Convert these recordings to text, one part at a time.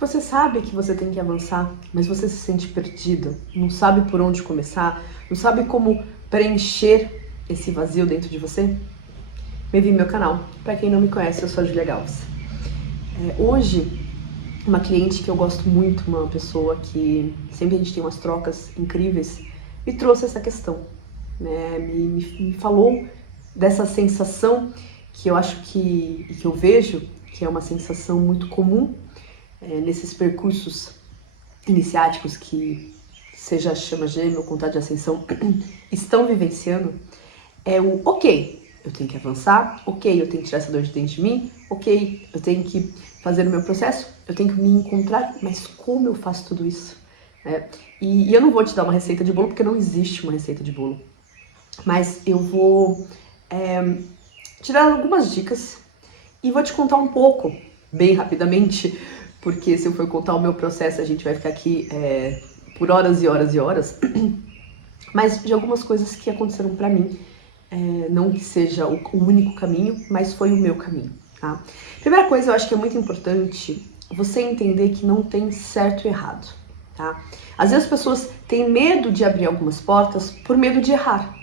Você sabe que você tem que avançar, mas você se sente perdido, não sabe por onde começar, não sabe como preencher esse vazio dentro de você? Bem-vindo ao meu canal. Para quem não me conhece, eu sou a Julia Galves. Hoje, uma cliente que eu gosto muito, uma pessoa que sempre a gente tem umas trocas incríveis, me trouxe essa questão, né? Me falou dessa sensação que eu acho que eu vejo, que é uma sensação muito comum nesses percursos iniciáticos que seja chama gêmea ou contato de ascensão estão vivenciando, é o ok, eu tenho que avançar, ok, eu tenho que tirar essa dor de dentro de mim, ok, eu tenho que fazer o meu processo, eu tenho que me encontrar, mas como eu faço tudo isso? E eu não vou te dar uma receita de bolo, porque não existe uma receita de bolo, mas eu vou te dar algumas dicas e vou te contar um pouco, bem rapidamente, porque se eu for contar o meu processo, a gente vai ficar aqui por horas e horas e horas, mas de algumas coisas que aconteceram pra mim, não que seja o único caminho, mas foi o meu caminho, tá? Primeira coisa, eu acho que é muito importante você entender que não tem certo e errado, tá? Às vezes as pessoas têm medo de abrir algumas portas por medo de errar,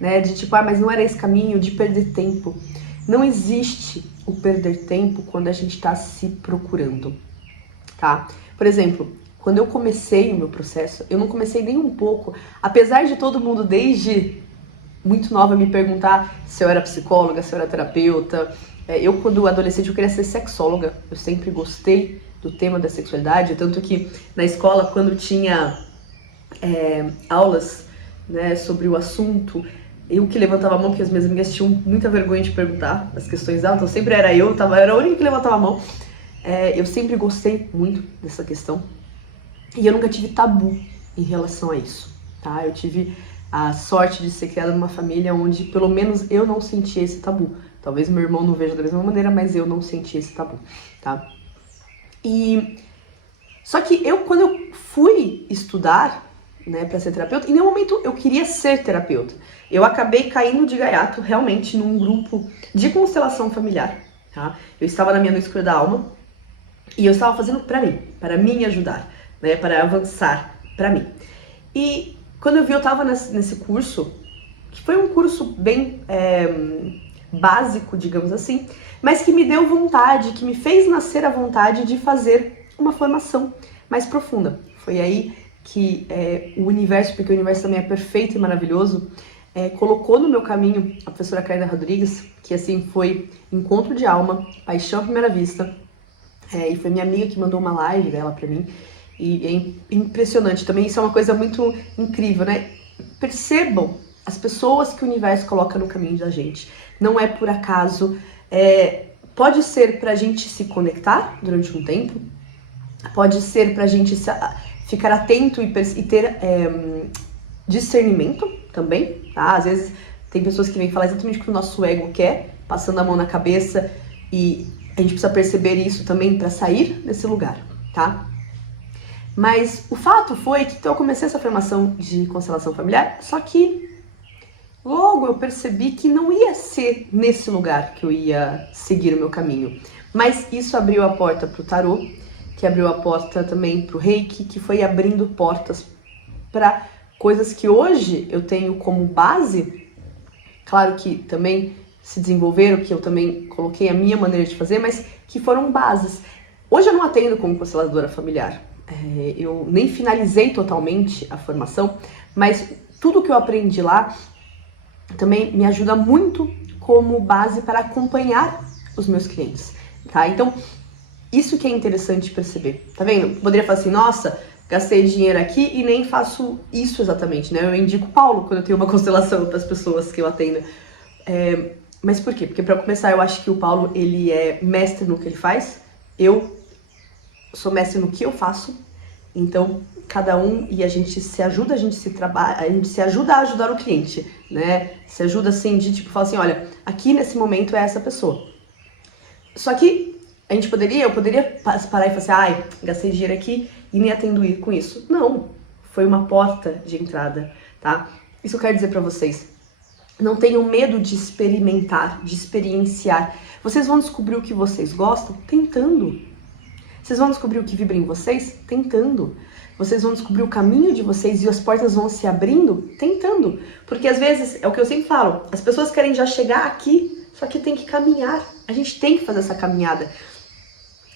né? De tipo, mas não era esse caminho, de perder tempo. Não existe o perder tempo quando a gente está se procurando, tá? Por exemplo, quando eu comecei o meu processo, eu não comecei nem um pouco, apesar de todo mundo desde muito nova me perguntar se eu era psicóloga, se eu era terapeuta. Eu, quando adolescente, eu queria ser sexóloga. Eu sempre gostei do tema da sexualidade, tanto que na escola, quando tinha aulas, né, sobre o assunto, eu que levantava a mão, porque as minhas amigas tinham muita vergonha de perguntar as questões dela, então sempre era eu era a única que levantava a mão. Eu sempre gostei muito dessa questão e eu nunca tive tabu em relação a isso, tá? Eu tive a sorte de ser criada numa família onde pelo menos eu não sentia esse tabu. Talvez meu irmão não veja da mesma maneira, mas eu não sentia esse tabu, tá? Só que quando eu fui estudar, né, para ser terapeuta, em nenhum momento eu queria ser terapeuta. Eu acabei caindo de gaiato realmente num grupo de constelação familiar, tá? Eu estava na minha noite escura da alma e eu estava fazendo para me ajudar, né, para avançar para mim. E quando eu vi, eu estava nesse curso, que foi um curso bem básico, digamos assim, mas que me deu vontade, que me fez nascer a vontade de fazer uma formação mais profunda. Foi aí que o universo, porque o universo também é perfeito e maravilhoso, colocou no meu caminho a professora Carla Rodrigues, que assim foi encontro de alma, paixão à primeira vista, e foi minha amiga que mandou uma live dela pra mim, e é impressionante também, isso é uma coisa muito incrível, né? Percebam as pessoas que o universo coloca no caminho da gente, não é por acaso, pode ser pra gente se conectar durante um tempo, pode ser pra gente ficar atento e ter discernimento também, tá? Às vezes tem pessoas que vêm falar exatamente o que o nosso ego quer, passando a mão na cabeça, e a gente precisa perceber isso também para sair desse lugar, tá? Mas o fato foi que então, eu comecei essa formação de constelação familiar, só que logo eu percebi que não ia ser nesse lugar que eu ia seguir o meu caminho. Mas isso abriu a porta para o tarô, que abriu a porta também para o reiki, que foi abrindo portas para coisas que hoje eu tenho como base, claro que também se desenvolveram, que eu também coloquei a minha maneira de fazer, mas que foram bases. Hoje eu não atendo como consteladora familiar, eu nem finalizei totalmente a formação, mas tudo que eu aprendi lá também me ajuda muito como base para acompanhar os meus clientes, tá? Então, isso que é interessante perceber, tá vendo? Poderia falar assim, nossa, gastei dinheiro aqui e nem faço isso exatamente, né? Eu indico o Paulo quando eu tenho uma constelação para as pessoas que eu atendo. Mas por quê? Porque para começar, eu acho que o Paulo, ele é mestre no que ele faz, eu sou mestre no que eu faço, então cada um, e a gente se ajuda, a gente se trabalha, a gente se ajuda a ajudar o cliente, né? Se ajuda assim, de tipo, falar assim, olha, aqui nesse momento é essa pessoa. Só que eu poderia parar e falar assim, ai, gastei dinheiro aqui e nem atendo ir com isso. Não, foi uma porta de entrada, tá? Isso eu quero dizer pra vocês. Não tenham medo de experimentar, de experienciar. Vocês vão descobrir o que vocês gostam tentando. Vocês vão descobrir o que vibra em vocês tentando. Vocês vão descobrir o caminho de vocês e as portas vão se abrindo tentando. Porque às vezes, é o que eu sempre falo, as pessoas querem já chegar aqui, só que tem que caminhar. A gente tem que fazer essa caminhada.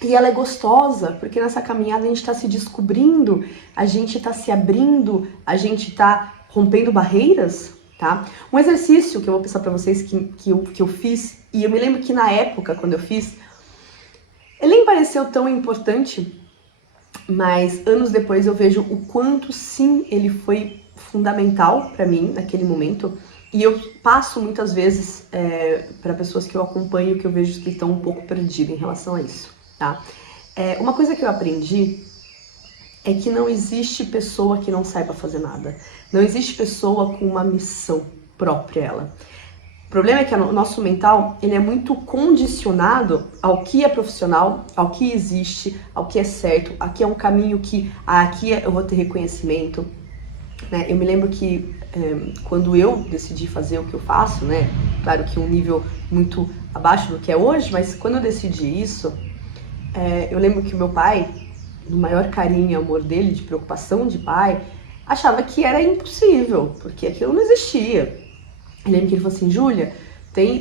E ela é gostosa, porque nessa caminhada a gente está se descobrindo, a gente está se abrindo, a gente está rompendo barreiras, tá? Um exercício que eu vou passar para vocês que eu fiz, e eu me lembro que na época, quando eu fiz, ele nem pareceu tão importante, mas anos depois eu vejo o quanto sim ele foi fundamental para mim naquele momento. E eu passo muitas vezes para pessoas que eu acompanho, que eu vejo que estão um pouco perdidas em relação a isso, tá? Uma coisa que eu aprendi é que não existe pessoa que não saiba fazer nada. Não existe pessoa com uma missão própria, ela. O problema é que o nosso mental, ele é muito condicionado ao que é profissional, ao que existe, ao que é certo. Aqui é um caminho que, aqui eu vou ter reconhecimento, né? Eu me lembro que quando eu decidi fazer o que eu faço, né? Claro que um nível muito abaixo do que é hoje, mas quando eu decidi isso, eu lembro que o meu pai, no maior carinho e amor dele, de preocupação de pai, achava que era impossível, porque aquilo não existia. Eu lembro que ele falou assim, Júlia,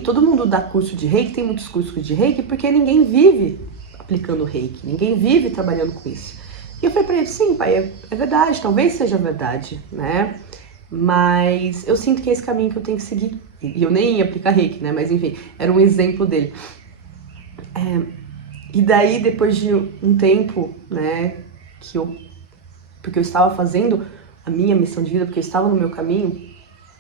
todo mundo dá curso de reiki, tem muitos cursos de reiki, porque ninguém vive aplicando reiki, ninguém vive trabalhando com isso. E eu falei pra ele, sim, pai, é verdade, talvez seja verdade, né? Mas eu sinto que é esse caminho que eu tenho que seguir. E eu nem ia aplicar reiki, né? Mas enfim, era um exemplo dele. E daí, depois de um tempo, né, porque eu estava fazendo a minha missão de vida, porque eu estava no meu caminho,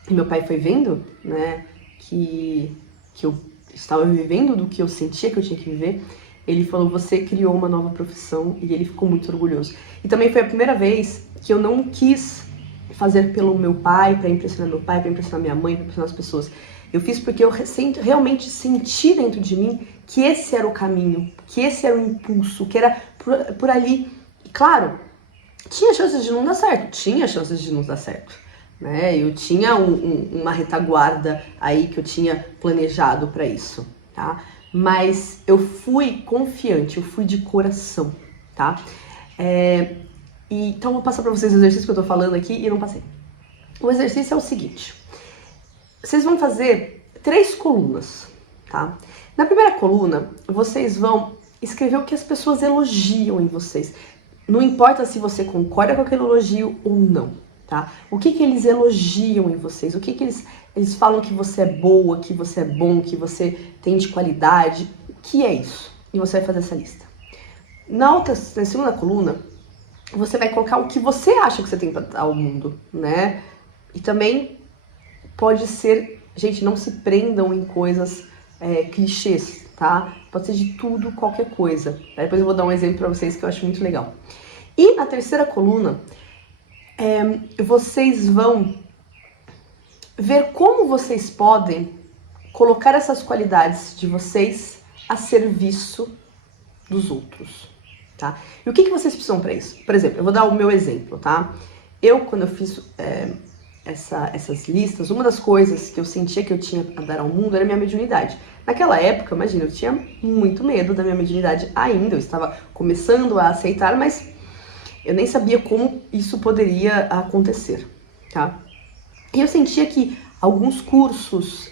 e meu pai foi vendo, né, que eu estava vivendo do que eu sentia que eu tinha que viver, ele falou, você criou uma nova profissão, e ele ficou muito orgulhoso. E também foi a primeira vez que eu não quis fazer pelo meu pai, para impressionar meu pai, para impressionar minha mãe, para impressionar as pessoas. Eu fiz porque eu realmente senti dentro de mim que esse era o caminho, que esse era o impulso, que era por ali. E claro, tinha chances de não dar certo, né? Eu tinha uma retaguarda aí que eu tinha planejado para isso, tá? Mas eu fui confiante, eu fui de coração, tá? Então eu vou passar para vocês o exercício que eu tô falando aqui e não passei. O exercício é o seguinte. Vocês vão fazer 3 colunas, tá? Na primeira coluna, vocês vão escrever o que as pessoas elogiam em vocês. Não importa se você concorda com aquele elogio ou não, tá? O que eles elogiam em vocês? O que eles falam que você é boa, que você é bom, que você tem de qualidade? O que é isso? E você vai fazer essa lista. Na segunda coluna, você vai colocar o que você acha que você tem para dar ao mundo, né? E também pode ser, gente, não se prendam em coisas clichês, tá? Pode ser de tudo, qualquer coisa. Depois eu vou dar um exemplo para vocês que eu acho muito legal. E na terceira coluna, vocês vão ver como vocês podem colocar essas qualidades de vocês a serviço dos outros, tá? E o que vocês precisam para isso? Por exemplo, eu vou dar o meu exemplo, tá? Quando eu fiz essas listas, uma das coisas que eu sentia que eu tinha a dar ao mundo era a minha mediunidade. Naquela época, imagina, eu tinha muito medo da minha mediunidade ainda, eu estava começando a aceitar, mas eu nem sabia como isso poderia acontecer, tá? E eu sentia que alguns cursos,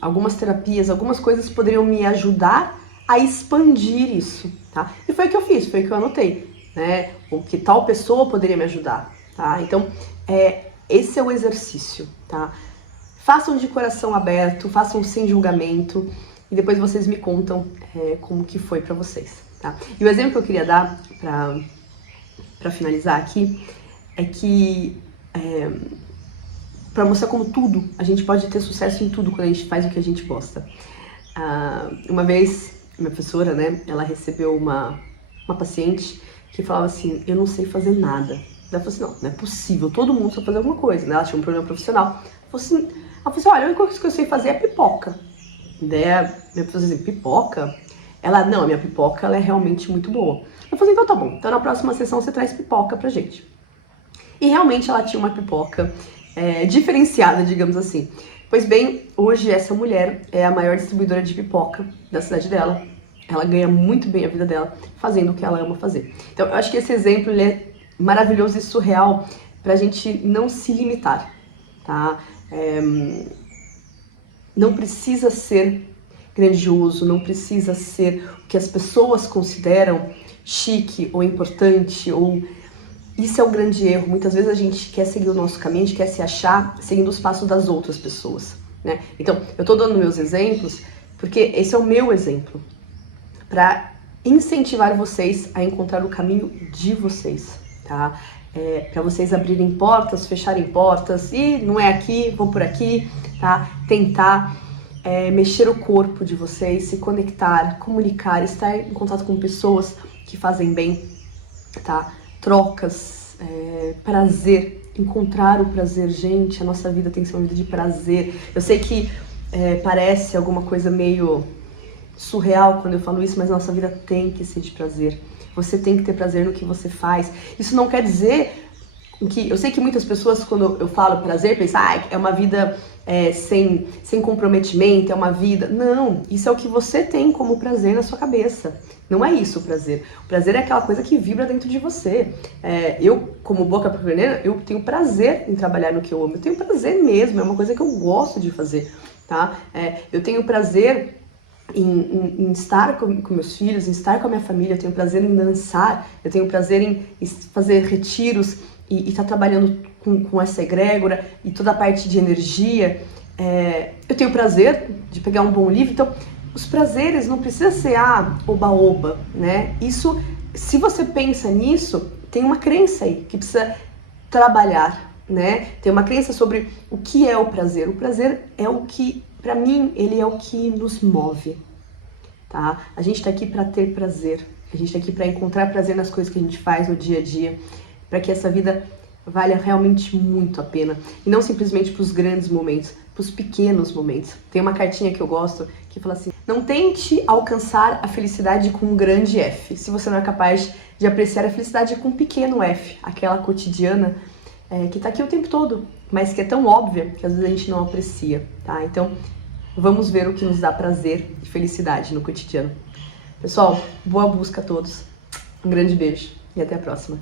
algumas terapias, algumas coisas poderiam me ajudar a expandir isso, tá? E foi o que eu fiz, foi o que eu anotei, né? O que tal pessoa poderia me ajudar, tá? Então, esse é o exercício, tá? Façam de coração aberto, façam sem julgamento e depois vocês me contam como que foi pra vocês, tá? E o exemplo que eu queria dar pra finalizar aqui é que pra mostrar como a gente pode ter sucesso em tudo quando a gente faz o que a gente gosta. Uma vez, minha professora, né, ela recebeu uma paciente que falava assim, eu não sei fazer nada. Ela falou assim, não é possível, todo mundo sabe fazer alguma coisa, né? Ela tinha um problema profissional. Ela falou assim, olha, a única coisa que eu sei fazer é pipoca. Daí minha professora assim, pipoca? Ela, não, a minha pipoca ela é realmente muito boa. Eu falei, então tá bom, então na próxima sessão você traz pipoca pra gente. E realmente ela tinha uma pipoca diferenciada, digamos assim. Pois bem, hoje essa mulher é a maior distribuidora de pipoca da cidade dela. ela ganha muito bem a vida dela fazendo o que ela ama fazer. Então, eu acho que esse exemplo ele é maravilhoso e surreal pra gente não se limitar, tá? Não precisa ser grandioso, não precisa ser o que as pessoas consideram chique ou importante, ou isso é um grande erro. Muitas vezes a gente quer seguir o nosso caminho, a gente quer se achar seguindo os passos das outras pessoas, né? Então, eu tô dando meus exemplos porque esse é o meu exemplo, para incentivar vocês a encontrar o caminho de vocês, tá? Para vocês abrirem portas, fecharem portas, e não é aqui, vou por aqui, tá? Tentar mexer o corpo de vocês, se conectar, comunicar, estar em contato com pessoas que fazem bem, tá? Trocas, prazer, encontrar o prazer. Gente, a nossa vida tem que ser uma vida de prazer. Eu sei que parece alguma coisa meio surreal quando eu falo isso, mas a nossa vida tem que ser de prazer. Você tem que ter prazer no que você faz. Isso não quer dizer que... Eu sei que muitas pessoas, quando eu falo prazer, pensam, é uma vida sem comprometimento, é uma vida... Não, isso é o que você tem como prazer na sua cabeça. Não é isso o prazer. O prazer é aquela coisa que vibra dentro de você. Eu, como boca capricorniana, eu tenho prazer em trabalhar no que eu amo. Eu tenho prazer mesmo, é uma coisa que eu gosto de fazer, tá? Eu tenho prazer em estar com meus filhos, em estar com a minha família, eu tenho prazer em dançar, eu tenho prazer em fazer retiros e estar trabalhando com essa egrégora e toda a parte de energia. Eu tenho prazer de pegar um bom livro. Então, os prazeres não precisa ser oba-oba, né? Isso, se você pensa nisso, tem uma crença aí que precisa trabalhar, né? Tem uma crença sobre o que é o prazer. O prazer é o que, pra mim, ele é o que nos move, tá? A gente tá aqui pra ter prazer. A gente tá aqui pra encontrar prazer nas coisas que a gente faz no dia a dia, para que essa vida valha realmente muito a pena. E não simplesmente pros grandes momentos, pros pequenos momentos. Tem uma cartinha que eu gosto que fala assim: não tente alcançar a felicidade com um grande F, se você não é capaz de apreciar a felicidade com um pequeno F, aquela cotidiana que tá aqui o tempo todo, mas que é tão óbvia que às vezes a gente não aprecia, tá? Então, vamos ver o que nos dá prazer e felicidade no cotidiano. Pessoal, boa busca a todos. Um grande beijo e até a próxima.